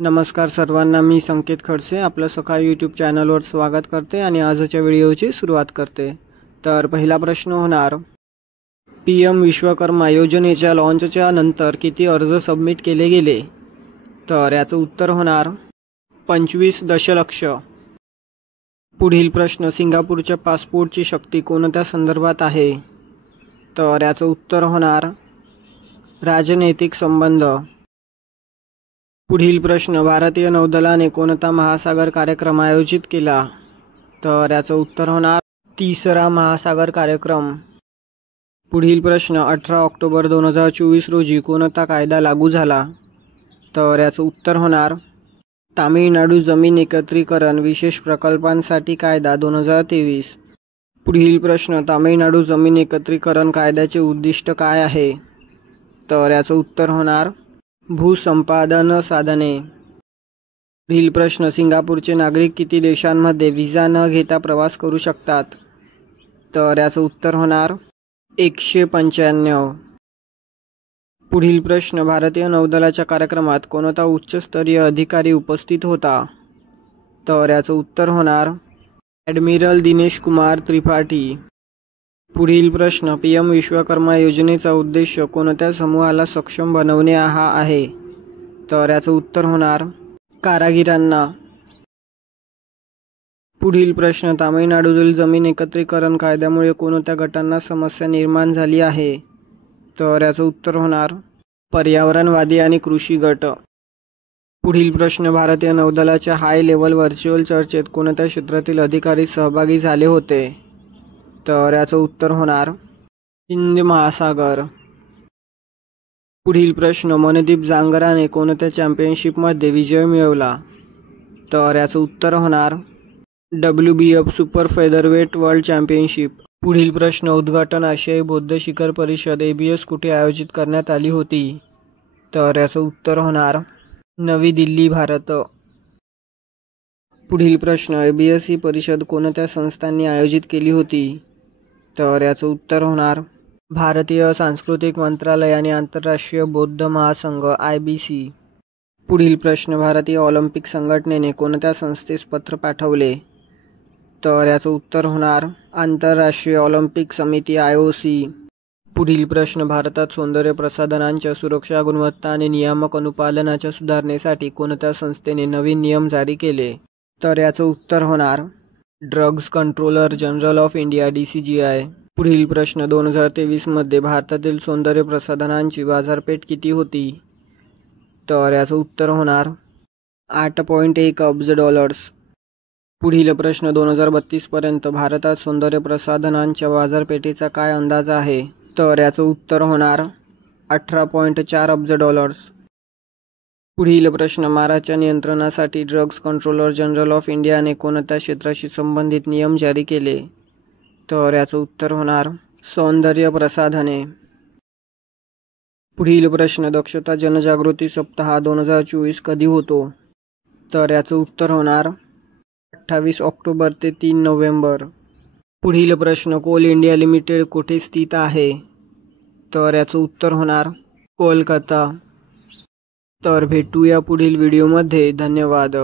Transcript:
नमस्कार सर्वांना, मी संकेत खडसे आपलं सकाळ यूट्यूब चॅनलवर स्वागत करते आणि आजच्या व्हिडिओची सुरुवात करते। तर पहिला प्रश्न होणार, PM विश्वकर्मा योजनेच्या लॉन्चच्या नंतर किती अर्ज सबमिट केले गेले? तर याचं उत्तर होणार 25 दशलक्ष। पुढील प्रश्न, सिंगापूरच्या पासपोर्टची शक्ती कोणत्या संदर्भात आहे? तर याचं उत्तर होणार राजनैतिक संबंध। पुढील प्रश्न, भारतीय नौदलाने कोणता महासागर कार्यक्रम आयोजित केला? तर याचं उत्तर होणार तिसरा महासागर कार्यक्रम। पुढील प्रश्न, 18 ऑक्टोबर 2024 रोजी कोणता कायदा लागू झाला? तर याचं उत्तर होणार तामिळनाडू जमीन एकत्रीकरण विशेष प्रकल्पांसाठी कायदा 2023। पुढील प्रश्न, तामिळनाडू जमीन एकत्रीकरण कायद्याचे उद्दिष्ट काय आहे? तर याचं उत्तर होणार भूसंपादन साधने। पुढील प्रश्न, सिंगापूरचे नागरिक किती देशांमध्ये व्हिसा न घेता प्रवास करू शकतात? तर याचं उत्तर होणार 195। पुढील प्रश्न, भारतीय नौदलाच्या कार्यक्रमात कोणता उच्चस्तरीय अधिकारी उपस्थित होता? तर याचं उत्तर होणार ॲडमिरल दिनेश कुमार त्रिपाठी। पुढील प्रश्न, PM विश्वकर्मा योजनेचा उद्देश कोणत्या समूहाला सक्षम बनवणे हा आहे? तर याचं उत्तर होणार कारागिरांना। पुढील प्रश्न, तामिळनाडूतील जमीन एकत्रीकरण कायद्यामुळे कोणत्या गटांना समस्या निर्माण झाली आहे? तर याचं उत्तर होणार पर्यावरणवादी आणि कृषी गट। पुढील प्रश्न, भारतीय नौदलाच्या हाय लेव्हल व्हर्च्युअल चर्चेत कोणत्या क्षेत्रातील अधिकारी सहभागी झाले होते? तर याचं उत्तर होणार हिंद महासागर। पुढील प्रश्न, मनदीप जांगराने कोणत्या चॅम्पियनशिपमध्ये विजय मिळवला? तर याचं उत्तर होणार WBF super featherweight world championship. पुढील प्रश्न, उद्घाटन आशियाई बौद्ध शिखर परिषद ABS कुठे आयोजित करण्यात आली होती? तर याचं उत्तर होणार नवी दिल्ली, भारत। पुढील प्रश्न, ABS ही परिषद कोणत्या संस्थांनी आयोजित केली होती? तर याचं उत्तर होणार भारतीय सांस्कृतिक मंत्रालय आणि आंतरराष्ट्रीय बौद्ध महासंघ IBC। पुढील प्रश्न, भारतीय ऑलिम्पिक संघटनेने कोणत्या संस्थेस पत्र पाठवले? तर याचं उत्तर होणार आंतरराष्ट्रीय ऑलिम्पिक समिती IOC। पुढील प्रश्न, भारतात सौंदर्य प्रसाधनांच्या सुरक्षा, गुणवत्ता आणि नियामक अनुपालनाच्या सुधारणेसाठी कोणत्या संस्थेने नवीन नियम जारी केले? तर याचं उत्तर होणार drugs controller general of India DCGI। पुढील प्रश्न, 2023 मध्ये भारतातील सौंदर्य प्रसाधनांची बाजारपेठ किती होती? तर याचं उत्तर होणार 8.1 अब्ज डॉलर्स। पुढील प्रश्न, 2032 पर्यंत भारतात सौंदर्य प्रसाधनांच्या बाजारपेठेचा काय अंदाज आहे? तर याचं उत्तर होणार 18.4 अब्ज डॉलर्स। पुढील प्रश्न, माराच्या नियंत्रणासाठी ड्रग्ज कंट्रोलर जनरल ऑफ इंडियाने कोणत्या क्षेत्राशी संबंधित नियम जारी केले? तर याचं उत्तर होणार सौंदर्य प्रसाधने। पुढील प्रश्न, दक्षता जनजागृती सप्ताह 2024 कधी होतो? तर याचं उत्तर होणार 28 ऑक्टोबर ते 3 नोव्हेंबर। पुढील प्रश्न, कोल इंडिया लिमिटेड कुठे स्थित आहे? तर याचं उत्तर होणार कोलकाता। तर भेटूया पुढील व्हिडिओमध्ये। धन्यवाद।